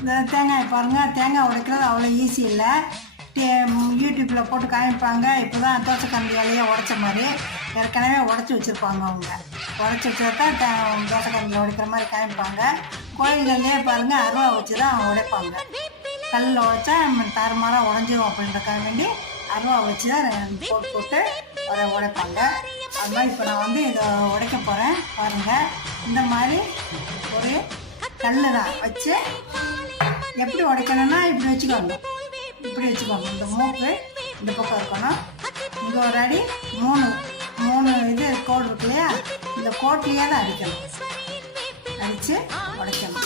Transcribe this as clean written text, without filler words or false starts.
இந்த தேங்காய் பாருங்கள், தேங்காய் உடைக்கிறது அவ்வளோ ஈஸி இல்லை. யூடியூப்பில் போட்டு காமிப்பாங்க. இப்போ தான் தோசைக்கரண்டியாலேயே உடைச்ச மாதிரி ஏற்கனவே உடச்சி வச்சுருப்பாங்க. அவங்க உடச்சி வச்சா தான் தோசைக்கரண்டியில் உடைக்கிற மாதிரி காமிப்பாங்க. கோயில்கள்லேயே பாருங்கள், அருவா வச்சு தான் உடைப்பாங்க. கல்லில் உடைச்சா தாறுமாறாக உடஞ்சிரும் அப்படின்றக்காக வேண்டி அருவா வச்சு தான் போட்டு உடைப்பாங்க. அது மாதிரி இப்போ நான் வந்து இதை உடைக்க போகிறேன். பாருங்கள், இந்த மாதிரி ஒரு கல் தான் வச்சு எப்படி உடைக்கணும்னா இப்படி வச்சுக்கோங்க. இப்படி வச்சுக்கோங்க. இந்த மூக்கு இந்த பக்கம் இருக்கணும். இங்கே ஒரு அடி மூணு இது கோடு இருக்கு இல்லையா, இந்த கோட்லேயே தான் அடிக்கணும். அடித்து உடைக்கணும்.